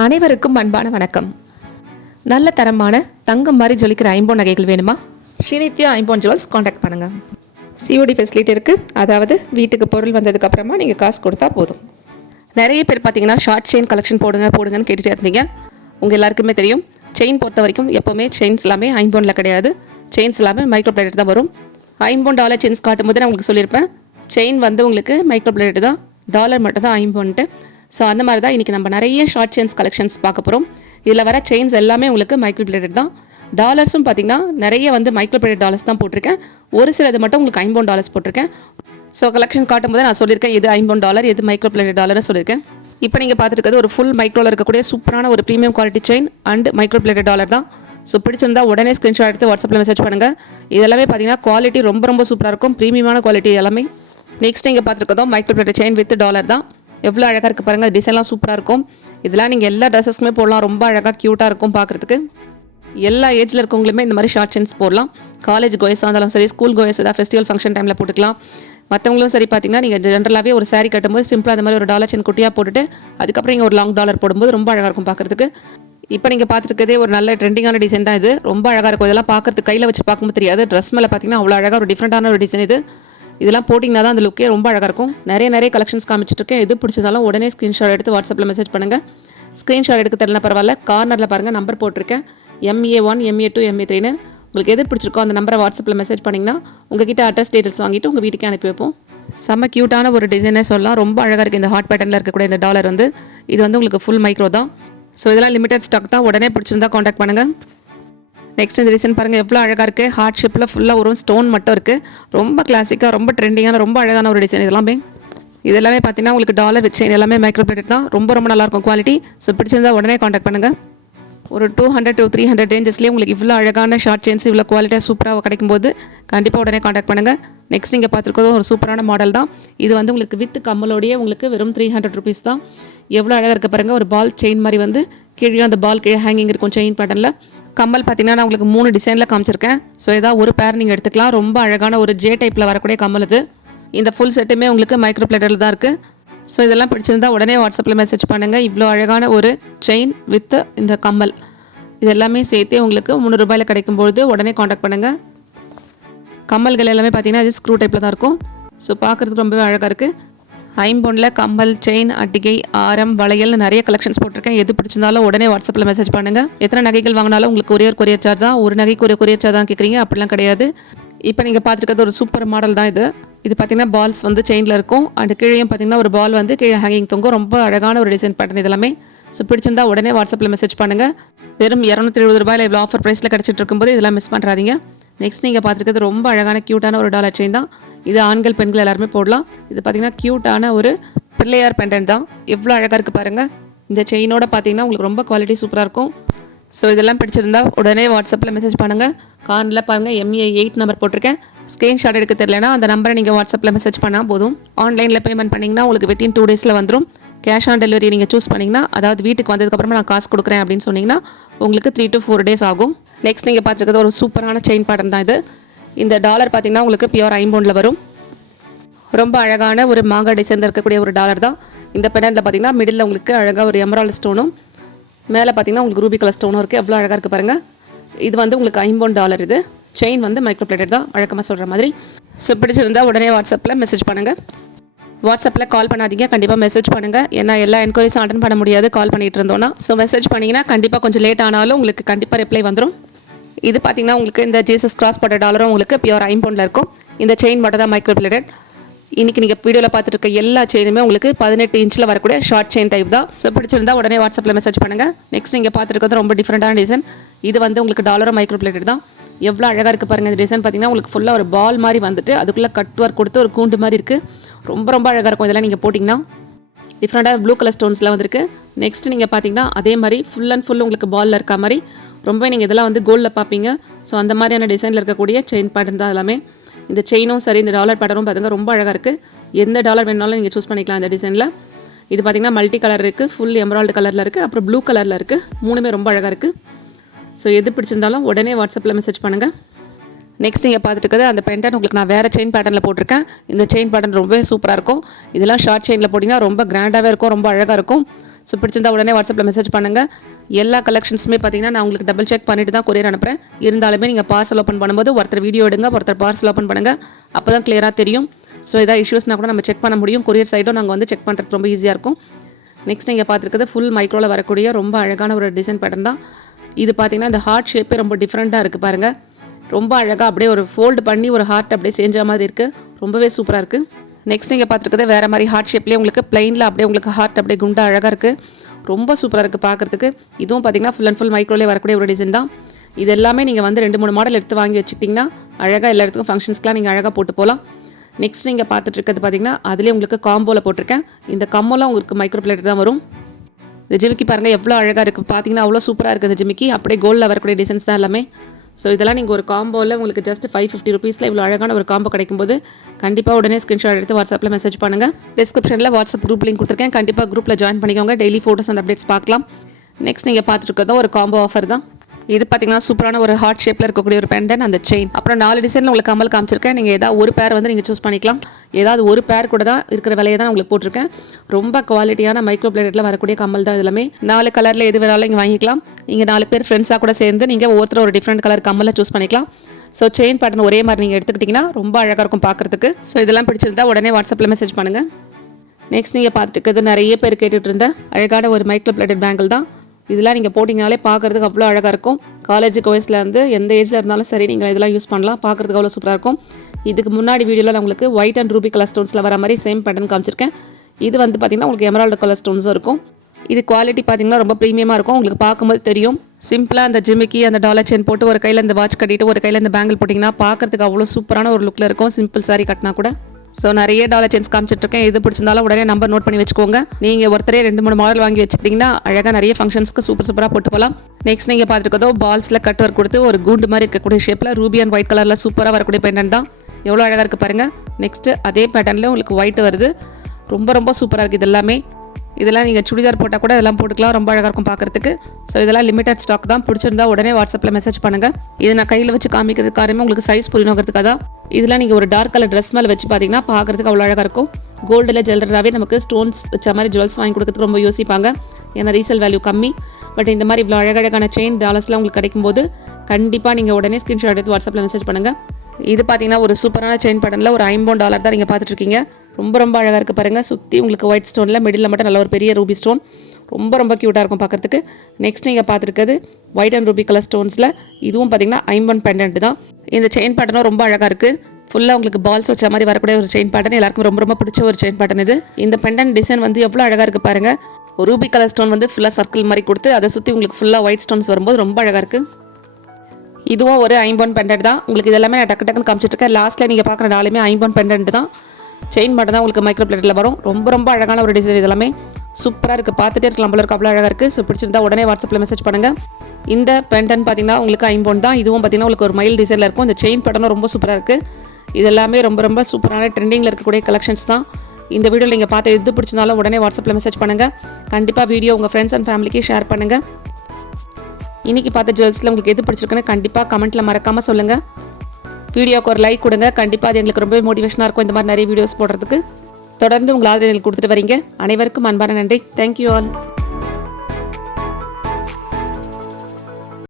அனைவருக்கும் அன்பான வணக்கம். நல்ல தரமான தங்கம் மாதிரி ஜொலிக்கிற ஐம்பொன் நகைகள் வேணுமா? ஸ்ரீநித்யா ஐம்பொன் ஜுவல்ஸ் காண்டாக்ட் பண்ணுங்க. சிஓடி ஃபெசிலிட்டி இருக்குது அதாவது வீட்டுக்கு பொருள் வந்ததுக்கப்புறமா நீங்கள் காசு கொடுத்தா போதும். நிறைய பேர் பார்த்தீங்கன்னா ஷார்ட் செயின் கலெக்ஷன் போடுங்க போடுங்கன்னு கேட்டுகிட்டே இருந்தீங்க. உங்கள் எல்லாருக்குமே தெரியும். செயின் பொறுத்த வரைக்கும் எப்போவுமே செயின்ஸ் எல்லாமே ஐம்பொனில் கிடையாது. செயின்ஸ் எல்லாமே மைக்ரோ பிளேட் தான் வரும். ஐம்பொன் டாலர் செயின்ஸ் காட்டும் போது நான் உங்களுக்கு சொல்லியிருப்பேன். செயின் வந்து உங்களுக்கு மைக்ரோ பிளேட் தான். டாலர் மட்டும் தான் ஐம்பொன்ட்டு. ஸோ அந்த மாதிரி தான் இன்றைக்கி நம்ம நிறைய ஷார்ட் செயின்ஸ் கலெக்ஷன்ஸ் பார்க்க போகிறோம் இதில் வர செயின்ஸ் எல்லாமே உங்களுக்கு மைக்ரோ பிளேட்டட் தான் டாலர்ஸும் பார்த்தீங்கன்னா நிறைய வந்து மைக்ரோ பிளேடட் டாலர்ஸ் தான் போட்டிருக்கேன். ஒரு சிலது மட்டும் உங்களுக்கு ஐம்பது டாலர்ஸ் போட்டிருக்கேன். ஸோ கலெக்ஷன் காட்டும் போது நான் சொல்லியிருக்கேன் இது ஐம்பது டாலர் எது மைக்ரோ பிளேட்டட் டாலர்னு சொல்லியிருக்கேன். இப்போ நீங்கள் பார்த்துருக்கிறது ஒரு ஃபுல் மைக்ரோவில் இருக்கக்கூடிய சூப்பரான ஒரு premium quality chain and micro plated dollar தான். ஸோ பிடிச்சிருந்தா உடனே ஸ்க்ரீன்ஷாட் எடுத்து வாட்ஸ்அப்பில் மெசேஜ் பண்ணுங்கள் இதெல்லாமே பார்த்தீங்கன்னா குவாலிட்டி ரொம்ப ரொம்ப சூப்பராக இருக்கும். ப்ரீமியமான குவாலிட்டி எல்லாமே. நெக்ஸ்ட் நீங்கள் பார்த்துருக்கதும் micro plated chain with dollar தான். எவ்வளோ அழகாக இருக்குது பாருங்கள் டிசைன்லாம் சூப்பராக இருக்கும். இதெல்லாம் நீங்கள் எல்லா ட்ரெஸ்ஸஸ்க்குமே போடலாம். ரொம்ப அழகாக க்யூட்டாக இருக்கும் பார்க்குறதுக்கு எல்லா ஏஜில் இருக்கவங்களுமே இந்த மாதிரி ஷார்ட் சென்ஸ் போடலாம். காலேஜ் கோயஸாக இருந்தாலும் சரி ஸ்கூல் கோயஸ் ஏதாவது ஃபெஸ்டிவல் ஃபங்க்ஷன் டைமில் போட்டுக்கலாம். மற்றவங்களும் சரி பார்த்தீங்கன்னா நீங்கள் ஜென்ரலாகவே ஒரு saree கட்டும்போது சிம்பிளாக அந்த மாதிரி ஒரு டாலர் சென் குட்டியாக போட்டுட்டு அதுக்கப்புறம் நீங்கள் ஒரு லாங் டாலர் போடும்போது ரொம்ப அழகாக இருக்கும் பார்க்குறதுக்கு இப்போ நீங்கள் பார்த்துருக்கதே ஒரு நல்ல ட்ரெண்டிங்கான டிசைன் தான் இது. ரொம்ப அழகாக இருக்கும். இதெல்லாம் பார்க்குறதுக்கு கையில் வச்சு பார்க்கும்போது தெரியாது. ட்ரெஸ் மேலே பார்த்தீங்கன்னா அவ்வளோ அழகாக ஒரு டிஃப்ரெண்ட்டான ஒரு டிசைன் இது. இதெல்லாம் போட்டிங்கன்னா தான் அந்த லுக்கே ரொம்ப அழகாக இருக்கும். நிறைய நிறைய கலெக்ஷன்ஸ் காமிச்சிட்ருக்கேன். எது பிடிச்சதாலும் உடனே ஸ்க்ரீன்ஷாட் எடுத்து வாட்ஸ்அப்பில் மெசேஜ் பண்ணுங்கள் ஸ்க்ரீன்ஷாட் எடுக்க தெரியல பரவாயில்ல. கார்னரில் பாருங்கள் நம்பர் போட்டிருக்கேன். MA one MA two MA த்ரீன்னு உங்களுக்கு எது பிடிச்சிருக்கோ அந்த நம்பரை வாட்ஸ்அப்பில் மெசேஜ் பண்ணிங்கன்னா உங்ககிட்ட அட்ரஸ் டீட்டெயில்ஸ் வாங்கிட்டு உங்கள் வீட்டுக்கே அனுப்பி வைப்போம். செம்ம க்யூட்டான ஒரு டிசைனே சொல்லலாம். ரொம்ப அழகாக இருக்குது இந்த ஹாட் பேட்டர்னில் இருக்கக்கூடிய இந்த டாலர் வந்து. இது வந்து உங்களுக்கு ஃபுல் மைக்ரோ தான். ஸோ இதெல்லாம் லிமிடெட் ஸ்டாக் தான். உடனே பிடிச்சிருந்தா காண்டாக்ட் பண்ணுங்கள் நெக்ஸ்ட் இந்த டிசைன் பாருங்கள் எவ்வளோ அழகாக இருக்குது ஹார்ட் ஷேப்பில் ஃபுல்லாக ஒரு ஸ்டோன் மட்டும் இருக்குது ரொம்ப கிளாசிக்காக ரொம்ப ட்ரெண்டிங்கான ரொம்ப அழகான ஒரு டிசைன் இதெல்லாமே இது எல்லாமே பார்த்தீங்கன்னா உங்களுக்கு டாலர் வித் செயின் எல்லாமே மைக்ரோ பிளேட் தான். ரொம்ப ரொம்ப நல்லாயிருக்கும் குவாலிட்டி ஸோ பிடிச்சிருந்தா உடனே காண்டாக்ட் பண்ணுங்கள் ஒரு two hundred to three hundred ரேஞ்சஸ்லேயே உங்களுக்கு இவ்வளோ அழகான ஷார்ட் செயின்ஸ் இவ்வளோ குவாலிட்டியாக சூப்பராக கிடைக்கும் போது கண்டிப்பாக உடனே காண்டாக்ட் பண்ணுங்கள் நெக்ஸ்ட் நீங்கள் பார்த்துருக்கதும் ஒரு சூப்பரான மாடல் தான். இது வந்து உங்களுக்கு வித் கம்மலோடையே உங்களுக்கு வெறும் த்ரீ ஹண்ட்ரட் ருபீஸ் தான். எவ்வளோ அழகாக இருக்க பாருங்கள் ஒரு பால் செயின் மாதிரி வந்து கீழே அந்த பால் கீழே ஹேங்கிங் இருக்கும் செயின் பேட்டர்னில் கம்மல் பார்த்தீங்கன்னா நான் உங்களுக்கு மூணு டிசைனில் காமிச்சிருக்கேன். ஸோ ஏதாவது ஒரு பேர் நீங்கள் எடுத்துக்கலாம். ரொம்ப அழகான ஒரு ஜே டைப்பில் வரக்கூடிய கம்மல் இது. இந்த ஃபுல் செட்டுமே உங்களுக்கு மைக்ரோ பிளேட்டரில் தான் இருக்குது ஸோ இதெல்லாம் பிடிச்சிருந்தா உடனே வாட்ஸ்அப்பில் மெசேஜ் பண்ணுங்கள் இவ்வளோ அழகான ஒரு செயின் வித் இந்த கம்மல். இது எல்லாமே சேர்த்தே உங்களுக்கு மூணு ரூபாயில கிடைக்கும் கிடைக்கும்பொழுது உடனே காண்டாக்ட் பண்ணுங்கள் கம்மல்கள் எல்லாமே பார்த்தீங்கன்னா இது ஸ்க்ரூ டைப்பில் தான் இருக்கும். ஸோ பார்க்குறதுக்கு ரொம்பவே அழகாக இருக்குது ஐம்பொன்னில் கம்மல் செயின் அட்டிகை ஆரம் வளையல் நிறைய கலெக்ஷன்ஸ் போட்டிருக்கேன். எது பிடிச்சிருந்தாலும் உடனே வாட்ஸ்அப்பில் மெசேஜ் பண்ணுங்கள் எத்தனை நகைகள் வாங்கினாலும் உங்களுக்கு கொரியர் கொரியர் சார்ஜ் தான். ஒரு நகைக்கு ஒரு கொரியர் சார்ஜ் தான் கேட்குறீங்க. அப்படிலாம் கிடையாது. இப்போ நீங்கள் பார்த்துருக்கிறது ஒரு சூப்பர் மாடல் தான் இது. இது பார்த்தீங்கன்னா பால்ஸ் வந்து செயினில் இருக்கும். அண்ட் கீழேயும் பார்த்தீங்கன்னா ஒரு பால் வந்து கீழே ஹேங்கிங் தொங்கும். ரொம்ப அழகான ஒரு டிசைன் பேட்டர்ன் இதெல்லாமே ஸோ பிடிச்சிருந்தா உடனே வாட்ஸ்அப்பில் மெசேஜ் பண்ணுங்கள் வெறும் இரநூத்தி எழுபது ரூபாயில் இவ்வளோ ஆஃபர் ப்ரைஸில் கிடச்சிட்டு இருக்கும்போது இதெல்லாம் மிஸ் பண்ணுறாதீங்க நெக்ஸ்ட் நீங்கள் பார்த்துருக்கிறது ரொம்ப அழகான க்யூட்டான ஒரு டாலர் செயின் தான். இது ஆண்கள் பெண்கள் எல்லாருமே போடலாம். இது பார்த்தீங்கன்னா க்யூட்டான ஒரு பிள்ளையார் பெண்டன்ட் தான். எவ்வளோ அழகாக இருக்குது பாருங்கள் இந்த செயினோட பார்த்தீங்கன்னா உங்களுக்கு ரொம்ப குவாலிட்டி சூப்பராக இருக்கும். ஸோ இதெல்லாம் பிடிச்சிருந்தா உடனே வாட்ஸ்அப்பில் மெசேஜ் பண்ணுங்கள் கார்னில் பாருங்கள் எம்ஏ எயிட் நம்பர் போட்டிருக்கேன். ஸ்க்ரீன்ஷாட் எடுக்க தெரியலனா அந்த நம்பரை நீங்கள் வாட்ஸ்அப்பில் மெசேஜ் பண்ணால் போதும். ஆன்லைனில் பேமெண்ட் பண்ணிங்கன்னா உங்களுக்கு வித்தின் டூ டேஸில் வந்துடும் கேஷ் ஆன் டெலிவரி நீங்கள் சூஸ் பண்ணிங்கன்னா அதாவது வீட்டுக்கு வந்ததுக்கப்புறமா நான் காசு கொடுக்குறேன் அப்படின்னு சொன்னீங்கன்னா உங்களுக்கு த்ரீ டு ஃபோர் டேஸ் ஆகும். நெக்ஸ்ட் நீங்கள் பார்த்துருக்கிறது ஒரு சூப்பரான செயின் பேட்டர்ன் தான் இது. இந்த டாலர் பார்த்தீங்கன்னா உங்களுக்கு பியூர் ஐம்பவுண்டில் வரும். ரொம்ப அழகான ஒரு மாங்காய் டிசைனில் இருக்கக்கூடிய ஒரு டாலர் தான். இந்த பெண்டன்ட்டில் பார்த்தீங்கன்னா மிடில் உங்களுக்கு அழகாக ஒரு எமரால் ஸ்டோனும் மேலே பார்த்தீங்கன்னா உங்களுக்கு ரூபி கலர் ஸ்டோனும் இருக்குது எவ்வளோ அழகாக இருக்குது பாருங்கள் இது வந்து உங்களுக்கு ஐம்பவுண்ட் டாலர் இது. செயின் வந்து மைக்ரோ பிளேட்டட் தான். வழக்கமாக சொல்கிற மாதிரி. ஸோ பிடிச்சிருந்தால் உடனே வாட்ஸ்அப்பில் மெசேஜ் பண்ணுங்கள் வாட்ஸ்அப்பில் கால் பண்ணாதீங்க. கண்டிப்பாக மெசேஜ் பண்ணுங்கள் ஏன்னா எல்லா என்கொயரிஸும் அட்டன் பண்ண முடியாது. கால் பண்ணிகிட்டு இருந்தோம்னா. ஸோ மெசேஜ் பண்ணிங்கன்னா கண்டிப்பாக கொஞ்சம் லேட் ஆனாலும் உங்களுக்கு கண்டிப்பாக ரிப்ளை வந்துடும் இது பார்த்தீங்கன்னா உங்களுக்கு இந்த ஜீசஸ் கிராஸ் பட்ட டாலரும் உங்களுக்கு பியூர் ஐம்பவுண்டில் இருக்கும். இந்த செயின் மட்டும் தான் மைக்ரோ பிளேடட் இன்றைக்கி நீங்கள் வீடியோவில் பார்த்துட்டு இருக்க எல்லா செயினுமே உங்களுக்கு பதினெட்டு இன்ச்சில் வரக்கூடிய ஷார்ட் செயின் டைப் தான். ஸோ பிடிச்சிருந்தா உடனே வாட்ஸ்அப்பில் மெசேஜ் பண்ணுங்கள் நெக்ஸ்ட் நீங்கள் பார்த்துருக்கிறது ரொம்ப டிஃப்ரெண்டான டிசைன் இது வந்து உங்களுக்கு டாலரும் மைக்ரோ பிளேட்டட் தான். எவ்வளோ அழகாக இருக்குது பாருங்கள் இந்த டிசைன் பார்த்தீங்கன்னா உங்களுக்கு ஃபுல்லாக ஒரு பால் மாதிரி வந்துட்டு அதுக்குள்ளே கட் ஒர்க் கொடுத்து ஒரு கூண்டு மாதிரி இருக்குது ரொம்ப ரொம்ப அழகாக இருக்கும் இதெல்லாம் நீங்கள் போட்டிங்கன்னா. டிஃப்ரெண்ட்டாக ப்ளூ கலர் ஸ்டோன்ஸ்லாம் வந்திருக்கு. நெக்ஸ்ட் நீங்கள் பார்த்தீங்கன்னா அதே மாதிரி ஃபுல் அண்ட் ஃபுல் உங்களுக்கு பாலில் இருக்க மாதிரி ரொம்ப நீங்கள் இதெல்லாம் வந்து கோல்டில் பார்ப்பீங்க ஸோ அந்த மாதிரியான டிசைனில் இருக்கக்கூடிய செயின் பேட்டர்ன் தான் எல்லாமே. இந்த செயினும் சரி இந்த டாலர் பேட்டரும் பாருங்க ரொம்ப அழகாக இருக்குது எந்த டாலர் வேணாலும் நீங்கள் சூஸ் பண்ணிக்கலாம் இந்த டிசைனில் இது பார்த்திங்கன்னா மல்டி கலர் இருக்குது ஃபுல் எம்ராய்டு கலரில் இருக்குது அப்புறம் ப்ளூ கலரில் இருக்குது மூணுமே ரொம்ப அழகாக இருக்குது ஸோ எது பிடிச்சிருந்தாலும் உடனே வாட்ஸ்அப்பில் மெசேஜ் பண்ணுங்கள் நெக்ஸ்ட் நீங்கள் பார்த்துட்டு இருக்கிறது அந்த பென்டன் உங்களுக்கு நான் வேறு செயின் பேட்டர்னில் போட்டிருக்கேன். இந்த செயின் பேட்டர்ன் ரொம்பவே சூப்பராக இருக்கும். இதெல்லாம் ஷார்ட் செயினில் போட்டிங்கன்னா ரொம்ப கிராண்டாகவே இருக்கும் ரொம்ப அழகாக இருக்கும். ஸோ பிடிச்சிருந்தா உடனே வாட்ஸ்அப்பில் மெசேஜ் பண்ணுங்கள் எல்லா கலெக்ஷன்ஸுமே பார்த்தீங்கன்னா நான் உங்களுக்கு டபுள் செக் பண்ணிட்டு தான் கொரியர் அனுப்புகிறேன் இருந்தாலுமே நீங்கள் பார்சல் ஓப்பன் பண்ணும்போது ஒருத்தர் வீடியோ எடுங்க ஒருத்தர் பார்சல் ஓப்பன் பண்ணுங்கள் அப்போ தான் கிளியராக தெரியும். ஸோ ஏதாவது இஷ்யூஸ்னால் கூட நம்ம செக் பண்ண முடியும். கொரியர் சைடும் நாங்கள் வந்து செக் பண்ணுறதுக்கு ரொம்ப ஈஸியாக இருக்கும். நெக்ஸ்ட் நீங்கள் பார்த்துருக்கிறது ஃபுல் மைக்ரோவில் வரக்கூடிய ரொம்ப அழகான ஒரு டிசைன் பேட்டர்ன் தான். இது பார்த்தீங்கன்னா இந்த ஹார்ட் ஷேப்பே ரொம்ப டிஃப்ரெண்ட்டாக இருக்குது பாருங்கள் ரொம்ப அழகாக அப்படியே ஒரு ஃபோல்டு பண்ணி ஒரு ஹார்ட் அப்படியே செஞ்ச மாதிரி இருக்குது ரொம்பவே சூப்பராக இருக்குது நெக்ஸ்ட் நீங்கள் பார்த்துருக்குது வேறு மாதிரி ஹார்ட் ஷேப்லேயே உங்களுக்கு பிளெயினில் அப்படியே உங்களுக்கு ஹார்ட் அப்படியே குண்டா அழகாக இருக்குது ரொம்ப சூப்பராக இருக்குது பார்க்குறதுக்கு இதுவும் பார்த்தீங்கன்னா ஃபுல் அண்ட் ஃபுல் மைக்ரோலே வரக்கூடிய ஒரு டிசைன் தான். இது எல்லாமே நீங்கள் வந்து ரெண்டு மூணு மாடல் எடுத்து வாங்கி வச்சுக்கிட்டிங்கன்னா அழகாக எல்லா இடத்துக்கும் ஃபங்க்ஷன்ஸ்க்கெலாம் நீங்கள் அழகாக போட்டு போகலாம் நெக்ஸ்ட் நீங்கள் பார்த்துட்டு இருக்கிறது பார்த்தீங்கன்னா அதுலேயே உங்களுக்கு காம்போவில் போட்டிருக்கேன். இந்த கம்மோலாம் உங்களுக்கு மைக்ரோ பிளேட் தான் வரும். இந்த ஜிமிக்கி பாருங்கள் எவ்வளோ அழகாக இருக்குது பார்த்தீங்கன்னா அவ்வளோ சூப்பராக இருக்குது இந்த ஜிமிக்கி. அப்படியே கோல்டில் வரக்கூடிய டிசைன்ஸ் தான் எல்லாமே. ஸோ இதெல்லாம் நீங்கள் ஒரு காம்போவில் உங்களுக்கு ஜஸ்ட் ஃபைவ் ஃபிஃப்டி ருபீஸில் இவ்வளோ அழகான ஒரு காம்போ கிடைக்கும்போது கண்டிப்பாக உடனே ஸ்க்ரீன்ஷாட் எடுத்து வாட்ஸ்அப்பில் மெசேஜ் பண்ணுங்கள் டிஸ்கிரிப்ஷனில் வாட்ஸ்அப் குரூப் லிங்க் கொடுத்துருக்கேன். கண்டிப்பாக குரூப்பில் ஜாயின் பண்ணிக்கோங்க. டெய்லி ஃபோட்டோஸ் அண்ட் அப்டேட்ஸ் பார்க்கலாம். நெக்ஸ்ட் நீங்கள் பார்த்துட்டு ஒரு காம்போ ஆஃபர் தான். இது பார்த்தீங்கன்னா சூப்பரான ஒரு ஹார்ட் ஷேப்பில் இருக்கக்கூடிய ஒரு பெண்டன் அந்த செயின் அப்புறம் நாலு டிசைனில் உங்களுக்கு கமல் காமிச்சிருக்கேன். நீங்கள் ஏதாவது ஒரு பேர் வந்து நீங்கள் சூஸ் பண்ணிக்கலாம். ஏதாவது ஒரு பேர் கூட தான் இருக்கிற விலையை தான் உங்களுக்கு போட்டிருக்கேன். ரொம்ப குவாலிட்டியான மைக்ரோ பிளேட்டில் வரக்கூடிய கமல் தான் எல்லாமே நாலு கலரில் எது வேணாலும் நீங்கள் வாங்கிக்கலாம். நீங்கள் நாலு பேர் ஃப்ரெண்ட்ஸாக கூட சேர்ந்து நீங்கள் ஒருத்தர் ஒரு டிஃப்ரெண்ட் கலர் கம்மலை சூஸ் பண்ணிக்கலாம். ஸோ செயின் பேட்டர்ன் ஒரே மாதிரி நீங்கள் எடுத்துக்கிட்டிங்கன்னா ரொம்ப அழகாக இருக்கும் பார்க்குறதுக்கு ஸோ இதெல்லாம் பிடிச்சிருந்தா உடனே வாட்ஸ்அப்பில் மெசேஜ் பண்ணுங்கள் நெக்ஸ்ட் நீங்கள் பார்த்துட்டு நிறைய பேர் கேட்டுகிட்டு இருந்த அழகான ஒரு மைக்ரோ பிளேட்டட் பேங்கிள் தான். இதெல்லாம் நீங்கள் போட்டிங்கனாலே பார்க்குறதுக்கு அவ்வளோ அழகாக இருக்கும். காலேஜ் வயசில் இருந்து எந்த ஏஜில் இருந்தாலும் சரி நீங்கள் இதெல்லாம் யூஸ் பண்ணலாம். பார்க்குறதுக்கு அவ்வளோ சூப்பராக இருக்கும். இதுக்கு முன்னாடி வீடியோவில் நான் உங்களுக்கு ஒயிட் அண்ட் ரூபி கலர் ஸ்டோன்ஸில் வர மாதிரி சேம் பேட்டர்ன் காமிச்சிருக்கேன். இது வந்து பார்த்திங்கன்னா உங்களுக்கு எமரால்டு கலர் ஸ்டோன்ஸும் இருக்கும். இது குவாலிட்டி பார்த்தீங்கன்னா ரொம்ப ப்ரீமியமாக இருக்கும். உங்களுக்கு பார்க்கும்போது தெரியும். சிம்பிளாக அந்த ஜிமிக்கி அந்த டாலர் செயின் போட்டு ஒரு கையில் இந்த வாட்ச் கட்டிட்டு ஒரு கையில் இந்த பேங்கிள் போட்டிங்கன்னா பார்க்குறதுக்கு அவ்வளோ சூப்பரான ஒரு லுக்கில் இருக்கும். சிம்பிள் சாரி கட்டினா கூட. ஸோ நிறைய டாலர் செயின்ஸ் காமிச்சிட்ருக்கேன் எது பிடிச்சிருந்தாலும் உடனே நம்பர் நோட் பண்ணி வச்சுக்கோங்க. நீங்கள் ஒருத்தரே ரெண்டு மூணு மாடல் வாங்கி வச்சுக்கிட்டிங்கன்னா அழகாக நிறைய ஃபங்க்ஷன்ஸ்க்கு சூப்பர் சூப்பராக போட்டு போகலாம் நெக்ஸ்ட் நீங்கள் பார்த்துருக்கதோ பால்ஸில் கட் ஒர்க் கொடுத்து ஒரு கூண்டு மாதிரி இருக்கக்கூடிய ஷேப்பில் ரூபி அண்ட் ஒயிட் கலரில் சூப்பராக வரக்கூடிய பேண்டன் தான். எவ்வளோ அழகாக இருக்குது பாருங்கள் நெக்ஸ்ட்டு அதே பேட்டர்னில் உங்களுக்கு ஒயிட் வருது. ரொம்ப ரொம்ப சூப்பராக இருக்குது இது எல்லாமே இதெல்லாம் நீங்கள் சுடிதார் போட்டால் கூட இதெல்லாம் போட்டுக்கலாம். ரொம்ப அழகாக இருக்கும் பார்க்குறதுக்கு. ஸோ இதெல்லாம் லிமிடெட் ஸ்டாக் தான். பிடிச்சிருந்தா உடனே வாட்ஸ்அப்பில் மெசேஜ் பண்ணுங்கள் இது நான் கையில் வச்சு காமிக்கிறது காரணமே உங்களுக்கு சைஸ் புரியணுங்கிறதுக்காக தான். இதெல்லாம் நீங்கள் ஒரு டார்க் கலர் ட்ரெஸ் மேலே வச்சு பார்த்தீங்கன்னா பார்க்குறதுக்கு அவ்வளோ அழகாக இருக்கும். கோல்டில் ஜுவல்லராகவே நமக்கு ஸ்டோன்ஸ் வச்ச மாதிரி ஜுவல்ஸ் வாங்கி கொடுக்கறதுக்கு ரொம்ப யோசிப்பாங்க. ஏன்னா ரீசேல் வேல்யூ கம்மி. பட் இந்த மாதிரி இவ்வளோ அழகழகான செயின் டாலர்ஸ்லாம் உங்களுக்கு கிடைக்கும்போது கண்டிப்பாக நீங்கள் உடனே ஸ்க்ரீன்ஷாட் எடுத்து வாட்ஸ்அப்பில் மெசேஜ் பண்ணுங்கள் இது பார்த்தீங்கன்னா ஒரு சூப்பரான செயின் பட்டனில் ஒரு ஐம்பது டாலர் தான் நீங்கள் பார்த்துட்ருக்கீங்க ரொம்ப ரொம்ப அழகாக இருக்குது பாருங்கள் சுற்றி உங்களுக்கு ஒயிட் ஸ்டோனில் மிடில் மட்டும் நல்ல ஒரு பெரிய ரூபி ஸ்டோன் ரொம்ப ரொம்ப க்யூட்டாக இருக்கும் பார்க்குறதுக்கு. நெக்ஸ்ட் நீங்கள் பார்த்துருக்கிறது ஒயிட் அண்ட் ரூபி கலர் ஸ்டோன்ஸில் இதுவும் பார்த்தீங்கன்னா ஐம்பன் பெண்டன்ட் தான். இந்த செயின் பேட்டர்னும் ரொம்ப அழகாக இருக்குது ஃபுல்லாக உங்களுக்கு பால்ஸ் வச்ச மாதிரி வரக்கூடிய ஒரு செயின் பேட்டர்ன் எல்லாருக்கும் ரொம்ப ரொம்ப பிடிச்ச ஒரு செயின் பேட்டர்ன் இது. இந்த பெண்டன் டிசைன் வந்து எவ்வளோ அழகாக இருக்குது பாருங்கள் ஒரு ரூபி கலர் ஸ்டோன் வந்து ஃபுல்லாக சர்க்கிள் மாதிரி கொடுத்து அதை சுற்றி உங்களுக்கு ஃபுல்லாக ஒயிட் ஸ்டோன்ஸ் வரும்போது ரொம்ப அழகாக இருக்குது இதுவும் ஒரு ஐம்பன் பெண்டன்ட் தான். உங்களுக்கு இதெல்லாமே நான் டக்கு டக்குன்னு காமிச்சிட்ருக்கேன் லாஸ்ட்டில் நீங்கள் பார்க்குற நாலுமே ஐம்பன் பெண்டன்ட் தான். செயின் மட்டும் தான் உங்களுக்கு மைக்ரோ பிளேட்டில் வரும். ரொம்ப ரொம்ப அழகான ஒரு டிசைன் இதெல்லாமே. சூப்பராக இருக்குது பார்த்துட்டே இருக்கலாம் போல இருக்கு. அவ்வளோ அழகாக இருக்குது ஸோ பிடிச்சிருந்தா உடனே வாட்ஸ்அப்பில் மெசேஜ் பண்ணுங்கள் இந்த பெண்டன் பார்த்தீங்கன்னா உங்களுக்கு ஐம்பொன் தான். இதுவும் பார்த்தீங்கன்னா உங்களுக்கு ஒரு மயில் டிசைனில் இருக்கும். இந்த செயின் பட்டனும் ரொம்ப சூப்பராக இருக்குது இது எல்லாமே ரொம்ப ரொம்ப சூப்பரான ட்ரெண்டிங்கில் இருக்கக்கூடிய கலெக்ஷன்ஸ் தான். இந்த வீடியோவில் நீங்கள் பார்த்து எது பிடிச்சிருந்தாலும் உடனே வாட்ஸ்அப்பில் மெசேஜ் பண்ணுங்கள் கண்டிப்பாக வீடியோ உங்கள் ஃப்ரெண்ட்ஸ் அண்ட் ஃபேமிலிக்கு ஷேர் பண்ணுங்கள் இன்றைக்கி பார்த்த ஜுவல்ஸில் உங்களுக்கு எது பிடிச்சிருக்குன்னு கண்டிப்பாக கமெண்ட்டில் மறக்காமல் சொல்லுங்கள் வீடியோக்கு ஒரு லைக் கொடுங்க. கண்டிப்பாக அது எங்களுக்கு ரொம்பவே மோட்டிவேஷனாக இருக்கும். இந்த மாதிரி நிறைய வீடியோஸ் போடுறதுக்கு. தொடர்ந்து உங்கள் ஆதரவு கொடுத்துட்டு வரீங்க. அனைவருக்கும் அன்பான நன்றி. Thank you all